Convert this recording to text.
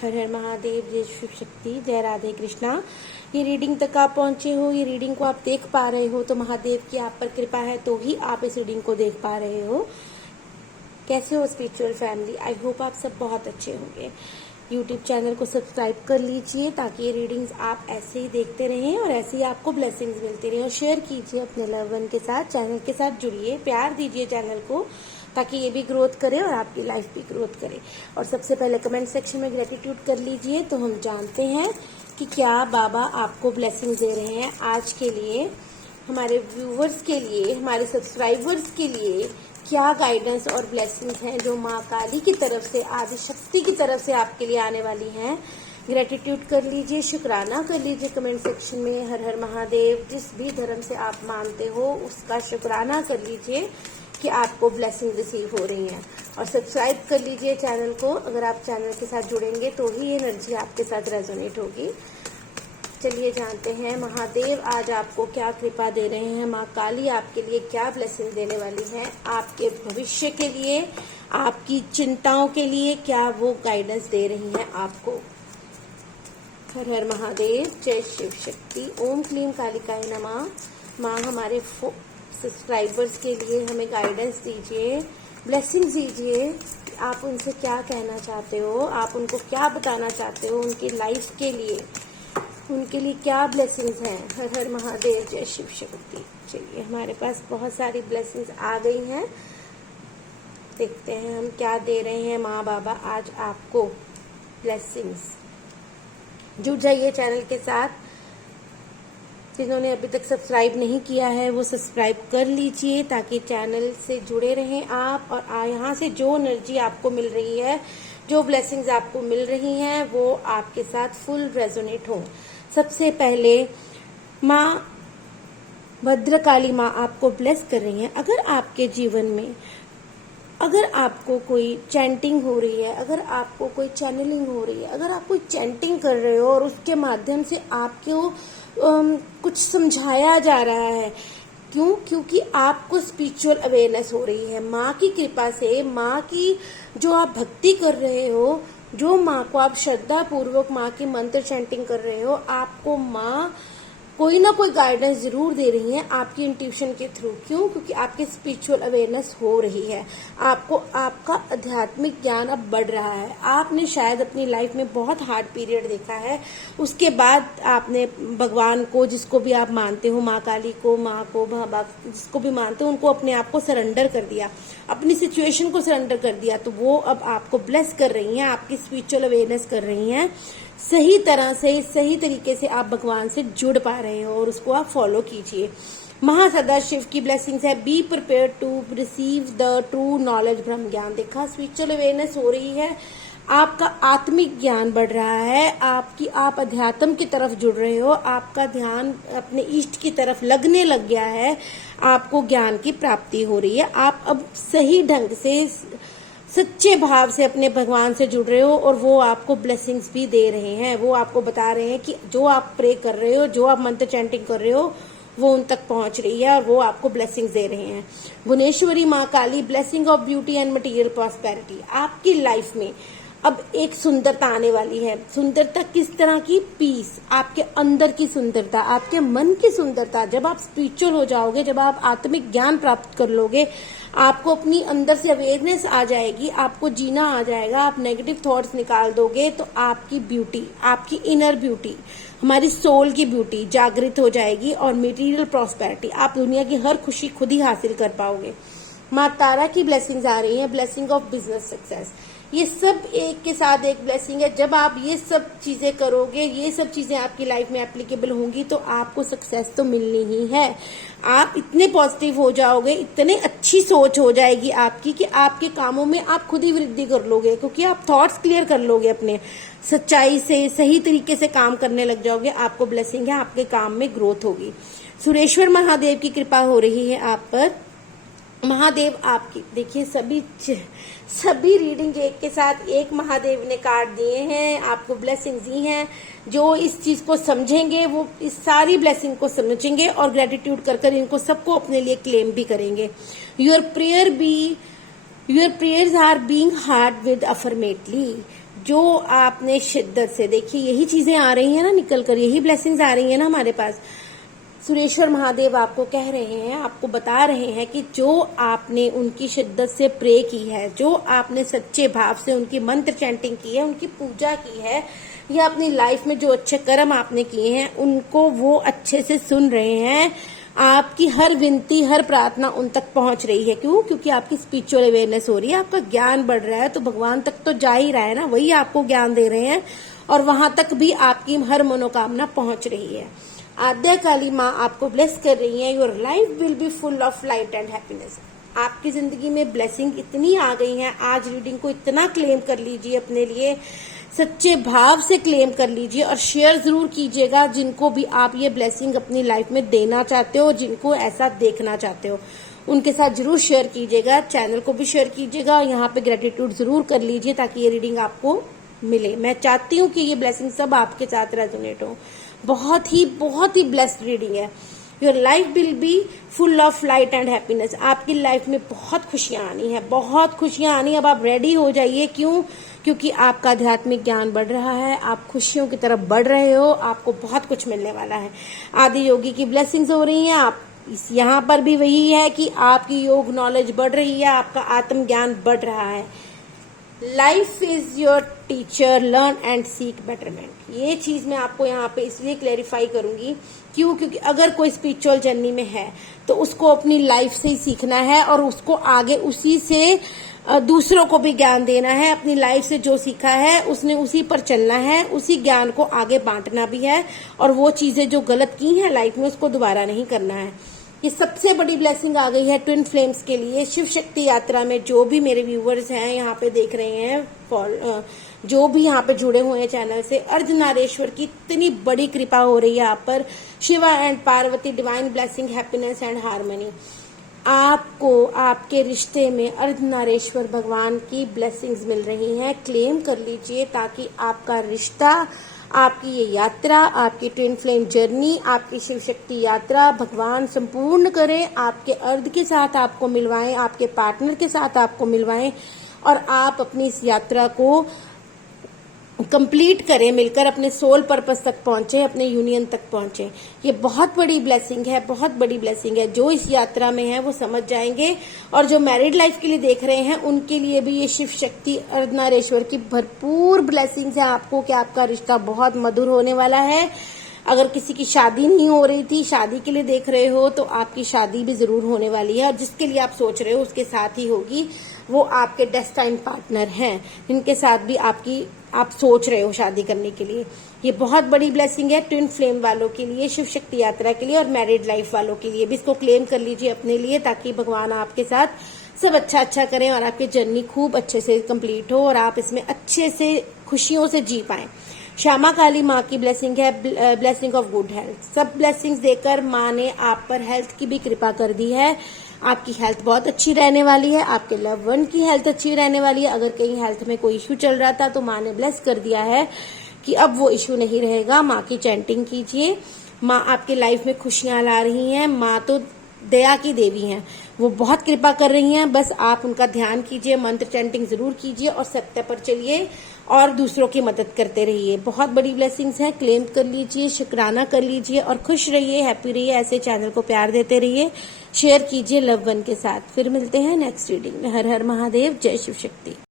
हर हर महादेव, जय शिव शक्ति, जय राधे कृष्णा। ये रीडिंग तक आप पहुंचे हो, ये रीडिंग को आप देख पा रहे हो तो महादेव की आप पर कृपा है, तो ही आप इस रीडिंग को देख पा रहे हो। कैसे हो स्पिरिचुअल फैमिली? आई होप आप सब बहुत अच्छे होंगे। यूट्यूब चैनल को सब्सक्राइब कर लीजिए ताकि ये रीडिंग्स आप ऐसे ही देखते रहें और ऐसे ही आपको ब्लेसिंग्स मिलती रहें। और शेयर कीजिए अपने लव वन के साथ, चैनल के साथ जुड़िए, प्यार दीजिए चैनल को ताकि ये भी ग्रोथ करे और आपकी लाइफ भी ग्रोथ करे। और सबसे पहले कमेंट सेक्शन में ग्रेटिट्यूड कर लीजिए तो हम जानते हैं कि क्या बाबा आपको ब्लेसिंग दे रहे हैं आज के लिए, हमारे व्यूवर्स के लिए, हमारे सब्सक्राइबर्स के लिए क्या गाइडेंस और ब्लेसिंग्स हैं जो माँ काली की तरफ से, आदि शक्ति की तरफ से आपके लिए आने वाली हैं। ग्रेटिट्यूड कर लीजिए, शुक्राना कर लीजिए कमेंट सेक्शन में। हर हर महादेव, जिस भी धर्म से आप मानते हो उसका शुक्राना कर लीजिए कि आपको ब्लेसिंग रिसीव हो रही हैं। और सब्सक्राइब कर लीजिए चैनल को, अगर आप चैनल के साथ जुड़ेंगे तो ही ये एनर्जी आपके साथ रेजोनेट होगी। चलिए जानते हैं महादेव आज आपको क्या कृपा दे रहे हैं, माँ काली आपके लिए क्या ब्लेसिंग देने वाली है, आपके भविष्य के लिए, आपकी चिंताओं के लिए क्या वो गाइडेंस दे रही हैं आपको। हर हर महादेव, जय शिव शक्ति, ओम क्लीम कालिकाय नमः। माँ हमारे सब्सक्राइबर्स के लिए हमें गाइडेंस दीजिए, ब्लेसिंग्स दीजिए। आप उनसे क्या कहना चाहते हो, आप उनको क्या बताना चाहते हो, उनकी लाइफ के लिए, उनके लिए क्या ब्लेसिंग्स हैं। हर हर महादेव, जय शिव शक्ति। चलिए हमारे पास बहुत सारी ब्लेसिंग्स आ गई हैं, देखते हैं हम क्या दे रहे हैं माँ बाबा आज आपको ब्लेसिंग्स। जुड़ जाइए चैनल के साथ, जिन्होंने अभी तक सब्सक्राइब नहीं किया है वो सब्सक्राइब कर लीजिए ताकि चैनल से जुड़े रहें आप। और यहाँ से जो एनर्जी आपको मिल रही है, जो ब्लेसिंग्स आपको मिल रही हैं वो आपके साथ फुल रेजोनेट हो। सबसे पहले माँ भद्रकाली माँ आपको ब्लेस कर रही हैं। अगर आपके जीवन में, अगर आपको कोई चैंटिंग हो रही है, अगर आपको कोई चैनलिंग हो रही है, अगर आप कोई चैंटिंग कर रहे हो और उसके माध्यम से आपको कुछ समझाया जा रहा है, क्यों? क्योंकि आपको स्पिरिचुअल अवेयरनेस हो रही है। माँ की कृपा से, माँ की जो आप भक्ति कर रहे हो, जो माँ को आप श्रद्धा पूर्वक माँ की मंत्र चैंटिंग कर रहे हो, आपको माँ कोई ना कोई गाइडेंस जरूर दे रही है आपकी इंट्यूशन के थ्रू। क्यों? क्योंकि आपकी स्पिरिचुअल अवेयरनेस हो रही है, आपको आपका आध्यात्मिक ज्ञान अब बढ़ रहा है। आपने शायद अपनी लाइफ में बहुत हार्ड पीरियड देखा है, उसके बाद आपने भगवान को, जिसको भी आप मानते हो, माँ काली को, माँ को, बाबा, जिसको भी मानते हो, उनको अपने आप को सरेंडर कर दिया, अपनी सिचुएशन को सरेंडर कर दिया, तो वो अब आपको ब्लेस कर रही हैं, आपकी स्पिरिचुअल अवेयरनेस कर रही हैं। सही तरह से, सही तरीके से आप भगवान से जुड़ पा रहे हो और उसको आप फॉलो कीजिए। महासदा शिव की ब्लेसिंग्स है, be prepare to receive the true knowledge, ब्रह्म ज्ञान। देखा, स्पिरिचुअल अवेयरनेस हो रही है, आपका आत्मिक ज्ञान बढ़ रहा है, आप अध्यात्म की तरफ जुड़ रहे हो, आपका ध्यान अपने इष्ट की तरफ लगने लग गया है, आपको ज्ञान की प्राप्ति हो रही है। आप अब सही ढंग से, सच्चे भाव से अपने भगवान से जुड़ रहे हो और वो आपको ब्लेसिंग्स भी दे रहे हैं। वो आपको बता रहे हैं कि जो आप प्रे कर रहे हो, जो आप मंत्र चैंटिंग कर रहे हो, वो उन तक पहुंच रही है और वो आपको ब्लेसिंग्स दे रहे हैं। भुवनेश्वरी माँ Kali, blessing of beauty and material prosperity. आपकी लाइफ में अब एक सुंदरता आने वाली है। सुंदरता किस तरह की? पीस, आपके अंदर की सुंदरता, आपके मन की सुंदरता। जब आप स्पिरिचुअल हो जाओगे, जब आप आत्मिक ज्ञान प्राप्त कर लोगे, आपको अपनी अंदर से अवेयरनेस आ जाएगी, आपको जीना आ जाएगा, आप नेगेटिव थॉट्स निकाल दोगे तो आपकी ब्यूटी, आपकी इनर ब्यूटी, हमारी सोल की ब्यूटी जागृत हो जाएगी और मटेरियल प्रॉस्पेरिटी, आप दुनिया की हर खुशी खुद ही हासिल कर पाओगे। माँ तारा की ब्लेसिंग्स आ रही हैं, ब्लेसिंग ऑफ बिजनेस सक्सेस। ये सब एक के साथ एक ब्लेसिंग है। जब आप ये सब चीजें करोगे, ये सब चीजें आपकी लाइफ में एप्लीकेबल होंगी तो आपको सक्सेस तो मिलनी ही है। आप इतने पॉजिटिव हो जाओगे, इतने अच्छी सोच हो जाएगी आपकी कि आपके कामों में आप खुद ही वृद्धि कर लोगे, क्योंकि आप थॉट्स क्लियर कर लोगे, अपने सच्चाई से सही तरीके से काम करने लग जाओगे। आपको ब्लेसिंग है, आपके काम में ग्रोथ होगी। सुरेश्वर महादेव की कृपा हो रही है आप पर। महादेव आपकी, देखिए सभी रीडिंग एक के साथ एक महादेव ने कार्ड दिए हैं, आपको ब्लेसिंग दी हैं। जो इस चीज को समझेंगे वो इस सारी ब्लेसिंग को समझेंगे और ग्रेटिट्यूड कर इनको सबको अपने लिए क्लेम भी करेंगे। Your prayers are being heard with affirmatively. जो आपने शिद्दत से, देखिए यही चीजें आ रही हैं ना निकल कर, यही ब्लेसिंग्स आ रही है ना हमारे पास। सुरेश्वर महादेव आपको कह रहे हैं, आपको बता रहे हैं कि जो आपने उनकी शिद्दत से प्रे की है, जो आपने सच्चे भाव से उनकी मंत्र चैंटिंग की है, उनकी पूजा की है, या अपनी लाइफ में जो अच्छे कर्म आपने किए हैं उनको वो अच्छे से सुन रहे हैं। आपकी हर विनती, हर प्रार्थना उन तक पहुंच रही है। क्यों? क्योंकि आपकी स्पिरिचुअल अवेयरनेस हो रही है, आपका ज्ञान बढ़ रहा है, तो भगवान तक तो जा ही रहा है ना, वही आपको ज्ञान दे रहे हैं और वहां तक भी आपकी हर मनोकामना पहुंच रही है। आद्या काली माँ आपको ब्लेस कर रही है। Your life will be full of light and happiness. आपकी जिंदगी में ब्लेसिंग इतनी आ गई है, आज रीडिंग को इतना क्लेम कर लीजिए अपने लिए, सच्चे भाव से क्लेम कर लीजिए और शेयर जरूर कीजिएगा जिनको भी आप ये ब्लेसिंग अपनी लाइफ में देना चाहते हो, जिनको ऐसा देखना चाहते हो उनके साथ जरूर शेयर कीजिएगा। चैनल को भी शेयर कीजिएगा और यहाँ पे ग्रेटिट्यूड जरूर कर लीजिए ताकि ये रीडिंग आपको मिले। मैं चाहती हूँ कि ये ब्लेसिंग सब आपके साथ रेजोनेट हो। बहुत ही ब्लेस्ड रीडिंग है। Your life will be full of light and happiness. आपकी लाइफ में बहुत खुशियां आनी है, बहुत खुशियां आनी। अब आप रेडी हो जाइए। क्यों? क्योंकि आपका आध्यात्मिक ज्ञान बढ़ रहा है, आप खुशियों की तरफ बढ़ रहे हो, आपको बहुत कुछ मिलने वाला है। आदि योगी की ब्लेसिंग्स हो रही हैं। आप यहाँ पर भी वही है कि आपकी योग नॉलेज बढ़ रही है, आपका आत्म ज्ञान बढ़ रहा है। Life is your teacher, learn and seek betterment. ये चीज मैं आपको यहाँ पे इसलिए क्लेरिफाई करूंगी। क्यों? क्योंकि अगर कोई स्पिरिचुअल जर्नी में है तो उसको अपनी लाइफ से ही सीखना है और उसको आगे उसी से दूसरों को भी ज्ञान देना है। अपनी लाइफ से जो सीखा है उसने उसी पर चलना है, उसी ज्ञान को आगे बांटना भी है और वो चीजें जो गलत की हैं लाइफ में उसको दोबारा नहीं करना है। ये सबसे बड़ी ब्लेसिंग आ गई है ट्विन फ्लेम्स के लिए। शिव शक्ति यात्रा में जो भी मेरे व्यूवर्स हैं यहाँ पे देख रहे हैं, जो भी यहाँ पे जुड़े हुए हैं चैनल से, अर्धनारेश्वर की इतनी बड़ी कृपा हो रही है आप पर। Shiva and Parvati divine blessing, happiness and harmony. आपको आपके रिश्ते में अर्धनारेश्वर भगवान की ब्लेसिंग्स मिल रही हैं। क्लेम कर लीजिए ताकि आपका रिश्ता, आपकी ये यात्रा, आपकी ट्विन फ्लेम जर्नी, आपकी शिव शक्ति यात्रा भगवान संपूर्ण करें। आपके अर्ध के साथ आपको मिलवाएं, आपके पार्टनर के साथ आपको मिलवाएं और आप अपनी इस यात्रा को कंप्लीट करें, मिलकर अपने सोल पर्पस तक पहुंचे, अपने यूनियन तक पहुंचे। ये बहुत बड़ी ब्लेसिंग है, बहुत बड़ी ब्लेसिंग है। जो इस यात्रा में है वो समझ जाएंगे और जो मैरिड लाइफ के लिए देख रहे हैं उनके लिए भी ये शिव शक्ति अर्धनारेश्वर की भरपूर ब्लेसिंग्स है आपको कि आपका रिश्ता बहुत मधुर होने वाला है। अगर किसी की शादी नहीं हो रही थी, शादी के लिए देख रहे हो, तो आपकी शादी भी जरूर होने वाली है और जिसके लिए आप सोच रहे हो उसके साथ ही होगी। वो आपके डेस्टाइन पार्टनर हैं जिनके साथ भी आप सोच रहे हो शादी करने के लिए। ये बहुत बड़ी ब्लेसिंग है ट्विन फ्लेम वालों के लिए, शिव शक्ति यात्रा के लिए और मैरिड लाइफ वालों के लिए भी। इसको क्लेम कर लीजिए अपने लिए ताकि भगवान आपके साथ सब अच्छा करें और आपकी जर्नी खूब अच्छे से कंप्लीट हो और आप इसमें अच्छे से खुशियों से जी पाएं। श्यामा काली माँ की ब्लेसिंग है, ब्लेसिंग ऑफ गुड हेल्थ। सब ब्लेसिंग्स देकर माँ ने आप पर हेल्थ की भी कृपा कर दी है। आपकी हेल्थ बहुत अच्छी रहने वाली है, आपके लव वन की हेल्थ अच्छी रहने वाली है। अगर कहीं हेल्थ में कोई इश्यू चल रहा था तो माँ ने ब्लेस कर दिया है कि अब वो इश्यू नहीं रहेगा। माँ की चैंटिंग कीजिए, माँ आपके लाइफ में खुशियां ला रही हैं। माँ तो दया की देवी हैं, वो बहुत कृपा कर रही हैं। बस आप उनका ध्यान कीजिए, मंत्र चैंटिंग जरूर कीजिए और सत्य पर चलिए और दूसरों की मदद करते रहिए। बहुत बड़ी ब्लेसिंग्स हैं, क्लेम कर लीजिए, शुक्राना कर लीजिए और खुश रहिए, हैप्पी रहिए। ऐसे चैनल को प्यार देते रहिए, शेयर कीजिए लव वन के साथ। फिर मिलते हैं नेक्स्ट रीडिंग में। हर हर महादेव, जय शिव शक्ति।